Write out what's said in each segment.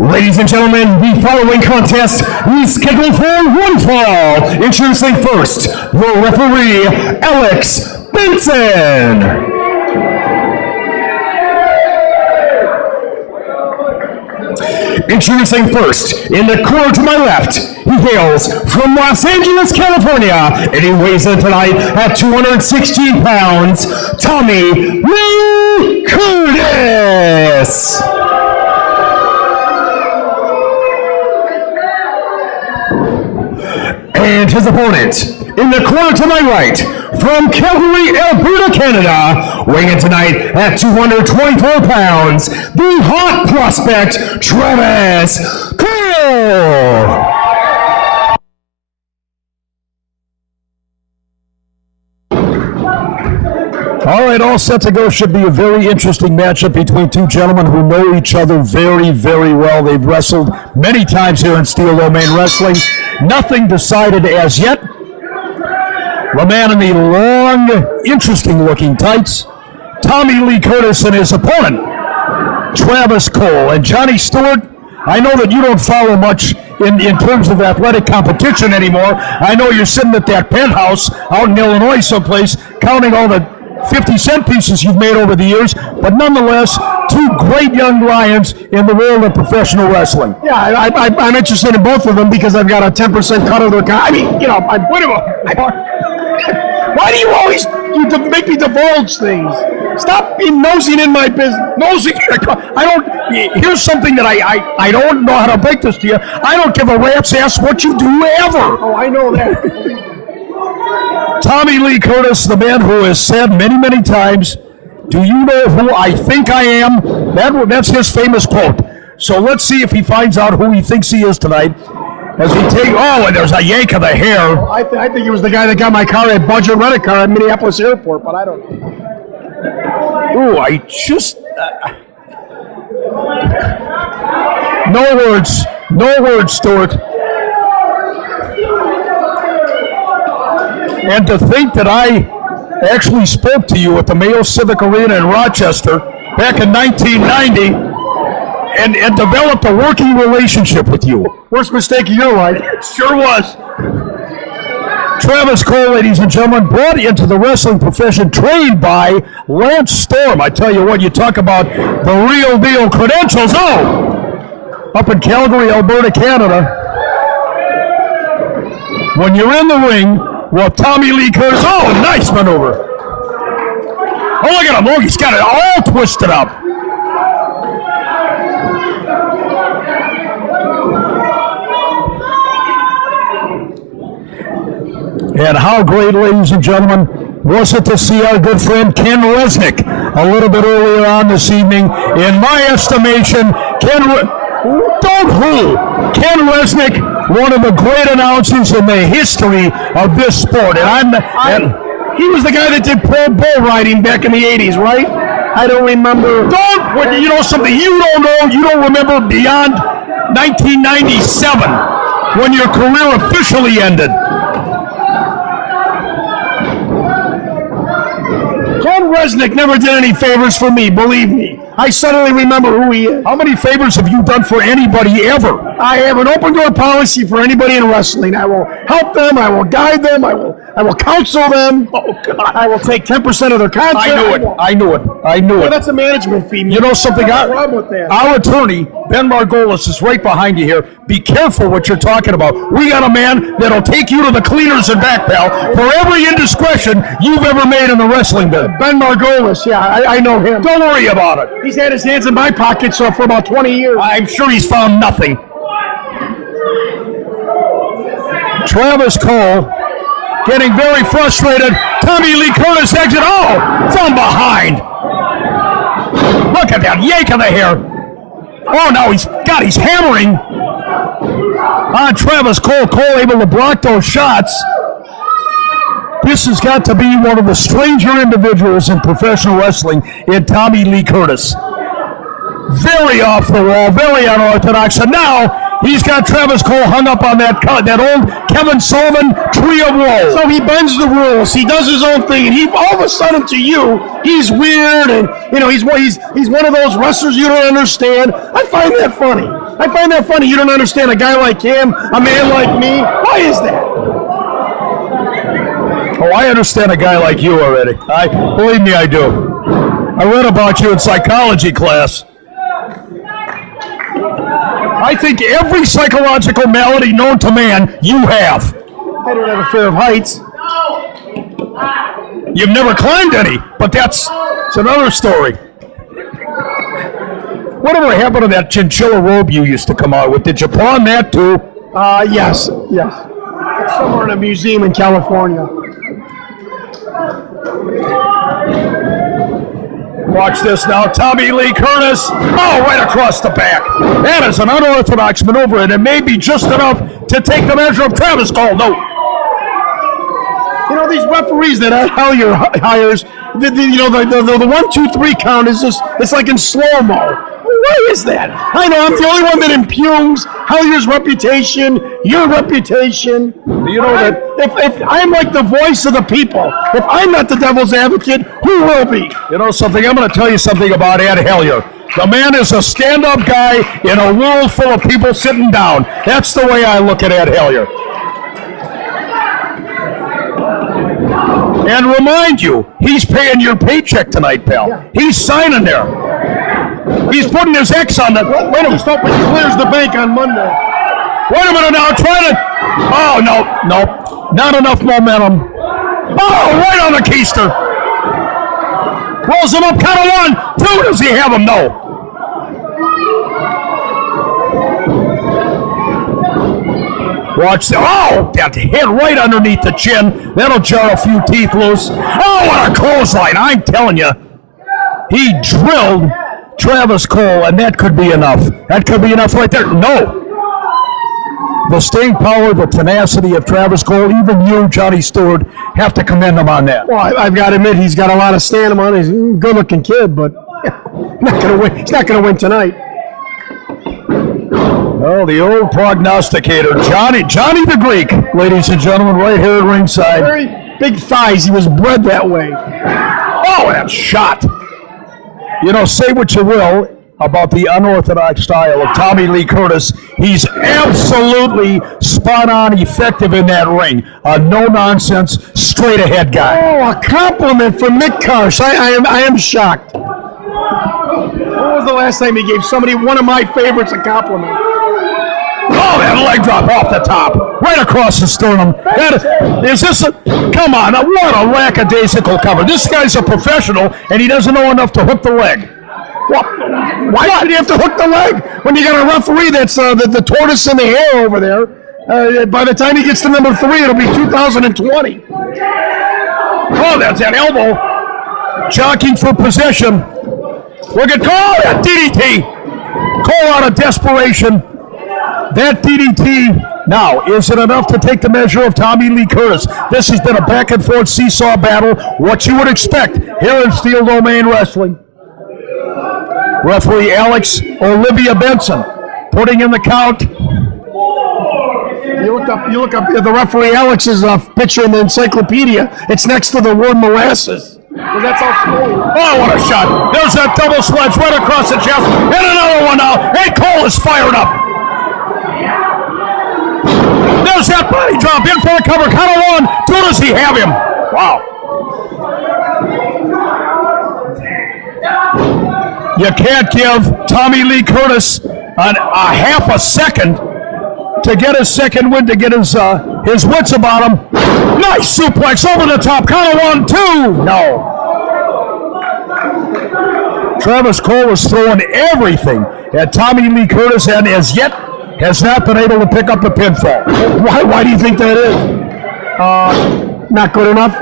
Ladies and gentlemen, the following contest is scheduled for one fall. Introducing first, your referee, Alex Benson. Introducing first, in the corner to my left, he hails from Los Angeles, California, and he weighs in tonight at 216 pounds, Tommy Lee Curtis. And his opponent, in the corner to my right, from Calgary, Alberta, Canada, weighing in tonight at 224 pounds, the hot prospect, Travis Cove. All right, all set to go. Should be a very interesting matchup between two gentlemen who know each other very, very well. They've wrestled many times here in Steel Domain Wrestling. Nothing decided as yet. The man in the long, interesting-looking tights, Tommy Lee Curtis, and his opponent, Travis Cole. And Johnny Stewart, I know that you don't follow much in terms of athletic competition anymore. I know you're sitting at that penthouse out in Illinois someplace, counting all the 50-cent pieces you've made over the years, but nonetheless, two great young lions in the world of professional wrestling. Yeah, I'm interested in both of them because I've got a 10% cut of their I mean, you know, why do you always make me divulge things? Stop being nosing in my business. Nosing. Here's something that I don't know how to break this to you. I don't give a rat's ass what you do ever. Oh, I know that. Tommy Lee Curtis, the man who has said many, many times, "Do you know who I think I am?" That's his famous quote. So let's see if he finds out who he thinks he is tonight. As he and there's a yank of the hair. I think he was the guy that got my car at Budget Rent-A-Car at Minneapolis Airport, but I don't know. Ooh, I just... No words, Stuart. And to think that I actually spoke to you at the Mayo Civic Arena in Rochester back in 1990 and developed a working relationship with you. Worst mistake of your life. It sure was. Travis Cole, ladies and gentlemen, brought into the wrestling profession, trained by Lance Storm. I tell you what, you talk about the real deal credentials. Up in Calgary, Alberta, Canada. When you're in the ring, well, Tommy Lee Curtis, nice maneuver. Oh, look at him. Look, he's got it all twisted up. And how great, ladies and gentlemen, was it to see our good friend Ken Resnick a little bit earlier on this evening. In my estimation, Ken Resnick, one of the great announcers in the history of this sport. And he was the guy that did pro bull riding back in the 80s, right? I don't remember. You know something you don't know, you don't remember beyond 1997 when your career officially ended. Ken Resnick never did any favors for me, believe me. I suddenly remember who he is. How many favors have you done for anybody ever? I have an open door policy for anybody in wrestling. I will help them. I will guide them. I will counsel them. Oh, God. I will take 10% of their contract. I knew it. That's a management fee. You know something? Our attorney, Ben Margolis, is right behind you here. Be careful what you're talking about. We got a man that'll take you to the cleaners and back, pal, for every indiscretion you've ever made in the wrestling business. Ben Margolis, yeah, I know him. Don't worry about it. He's had his hands in my pocket for about 20 years. I'm sure he's found nothing. Travis Cole getting very frustrated. Tommy Lee Curtis exit. From behind. Look at that yank of the hair. Now he's hammering on Travis Cole. Cole able to block those shots. This has got to be one of the stranger individuals in professional wrestling in Tommy Lee Curtis. Very off the wall, very unorthodox, and now He's got Travis Cole hung up on that old Kevin Sullivan tree of woe. So he bends the rules. He does his own thing, and he all of a sudden to you, he's weird, and he's one of those wrestlers you don't understand. I find that funny. You don't understand a guy like him, a man like me. Why is that? Oh, I understand a guy like you already. Believe me, I do. I read about you in psychology class. I think every psychological malady known to man, you have. I don't have a fear of heights. You've never climbed any, but that's another story. Whatever happened to that chinchilla robe you used to come out with? Did you pawn that too? Yes. It's somewhere in a museum in California. Watch this now. Tommy Lee Curtis. Oh, right across the back. That is an unorthodox maneuver, and it may be just enough to take the measure of Travis Cole. No. These referees that Hellier hires, the 1, 2, 3 count is just, it's like in slow-mo. Why is that? I know I'm the only one that impugns Hellier's reputation, your reputation. You know that if I'm like the voice of the people, if I'm not the devil's advocate, who will be? You know something? I'm going to tell you something about Ed Hellier. The man is a stand-up guy in a world full of people sitting down. That's the way I look at Ed Hellier. And remind you, he's paying your paycheck tonight, pal. Yeah. He's signing there. He's putting his X on the... Wait a minute, stop. He clears the bank on Monday. Wait a minute now, trying to... Oh, no. Not enough momentum. Oh, right on the keister. Rolls him up, count of 1, 2. Does he have him? No. Watch the... Oh, that hit right underneath the chin. That'll jar a few teeth loose. Oh, what a clothesline. I'm telling you. He drilled Travis Cole, and that could be enough. That could be enough right there. No. The staying power, the tenacity of Travis Cole, even you, Johnny Stewart, have to commend him on that. Well, I've got to admit, he's got a lot of stamina. He's a good-looking kid, but not going to win. He's not going to win tonight. Oh, the old prognosticator, Johnny the Greek, ladies and gentlemen, right here at ringside. Very big thighs. He was bred that way. Oh, that shot. Say what you will about the unorthodox style of Tommy Lee Curtis. He's absolutely spot-on effective in that ring. A no-nonsense, straight-ahead guy. Oh, a compliment from Mick Karsh. I am shocked. When was the last time he gave somebody, one of my favorites, a compliment? Oh, that leg drop off the top. Right across the sternum. Come on, what a lackadaisical cover. This guy's a professional, and he doesn't know enough to hook the leg. Why should he have to hook the leg when you got a referee that's the tortoise in the hair over there? By the time he gets to number 3, it'll be 2020. Oh, that's that elbow. Jockeying for possession. Look at Cole, that DDT. Cole out of desperation. That DDT, now, is it enough to take the measure of Tommy Lee Curtis? This has been a back-and-forth seesaw battle, what you would expect here in Steel Domain Wrestling. Referee Alex Olivia Benson putting in the count. You look up the referee Alex's picture in the encyclopedia. It's next to the word molasses. Well, that's how slow. Oh, what a shot. There's that double sledge right across the chest. And another one now. And Cole is fired up. There's that body drop in for the cover. Count of 1, 2. Does he have him? Wow. You can't give Tommy Lee Curtis a half a second to get his second win, to get his wits about him. Nice suplex over the top. Count of 1, 2. No. Travis Cole is throwing everything at Tommy Lee Curtis, and as yet has not been able to pick up the pinfall. Why do you think that is? Not good enough?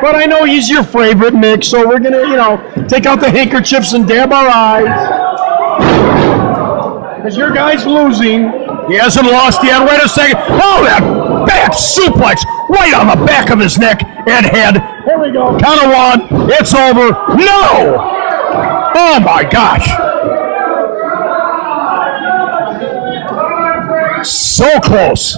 But I know he's your favorite, Mick, so we're going to, take out the handkerchiefs and dab our eyes. Because your guy's losing. He hasn't lost yet. Wait a second. Oh, that back suplex right on the back of his neck and head. Here we go. Count of 1. It's over. No! Oh, my gosh. So close.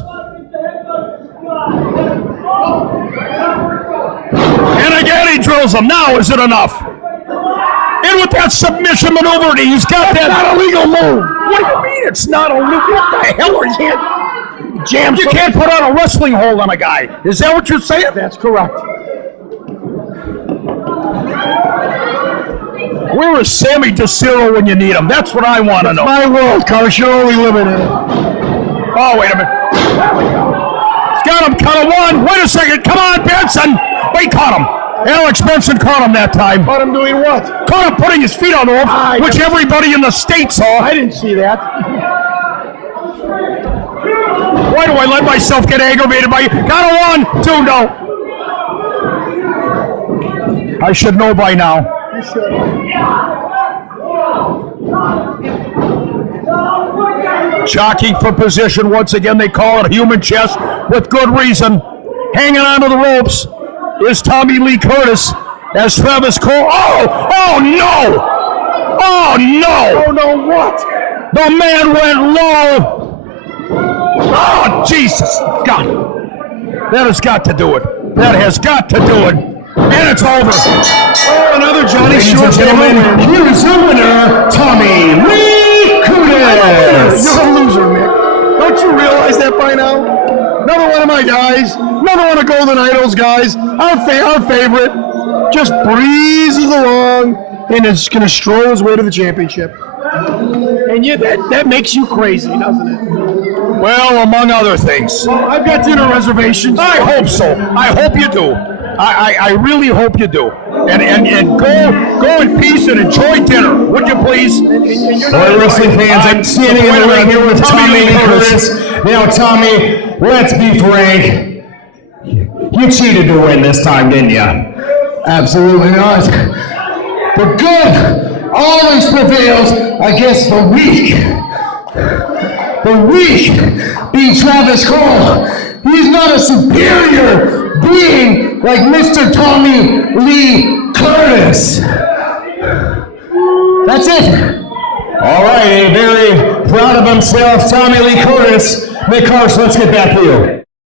And again, he drills him. Now, is it enough? In with that submission maneuver. He's got that. Not a legal move. What do you mean it's not a loop? What the hell are you? Jam. You can't put on a wrestling hold on a guy. Is that what you're saying? That's correct. Where is Sammy DeCiro when you need him? That's what I want to know. My world, Carlos. You're only limited. Oh, wait a minute. He's got him. Count of one. Wait a second. Come on, Benson. Wait, caught him. Alex Benson caught him that time. Caught him doing what? Caught him putting his feet on the rope, which everybody in the state saw. I didn't see that. Why do I let myself get aggravated by you? Got a 1, 2, no. I should know by now. You should. Jockeying for position. Once again, they call it human chess with good reason. Hanging onto the ropes is Tommy Lee Curtis as Travis Cole. Oh no! Oh no! Oh no, what? The man went low. Oh, Jesus. God. That has got to do it. That has got to do it. And it's over. Oh, another Johnny Ladies and Short. gentlemen, here's the winner, Tommy Lee Curtis. You're a loser, Mick. Don't you realize that by now? Another one of my guys. Another one of Golden Idol's guys. Our favorite. Just breezes along and is going to stroll his way to the championship. And that makes you crazy, doesn't it? Well, among other things. Well, I've got dinner reservations. I hope so. I hope you do. I really hope you do. And go in peace and enjoy dinner, would you please? Boy, wrestling fans, I'm standing in the ring here with Tommy Lee Curtis. Now, Tommy, let's be frank. You cheated to win this time, didn't you? Absolutely not. The good always prevails against the weak. The weak being Travis Cole. He's not a superior being like Mr. Tommy Lee Curtis. That's it. All right, very proud of himself, Tommy Lee Curtis. Mick Carson, let's get back to you.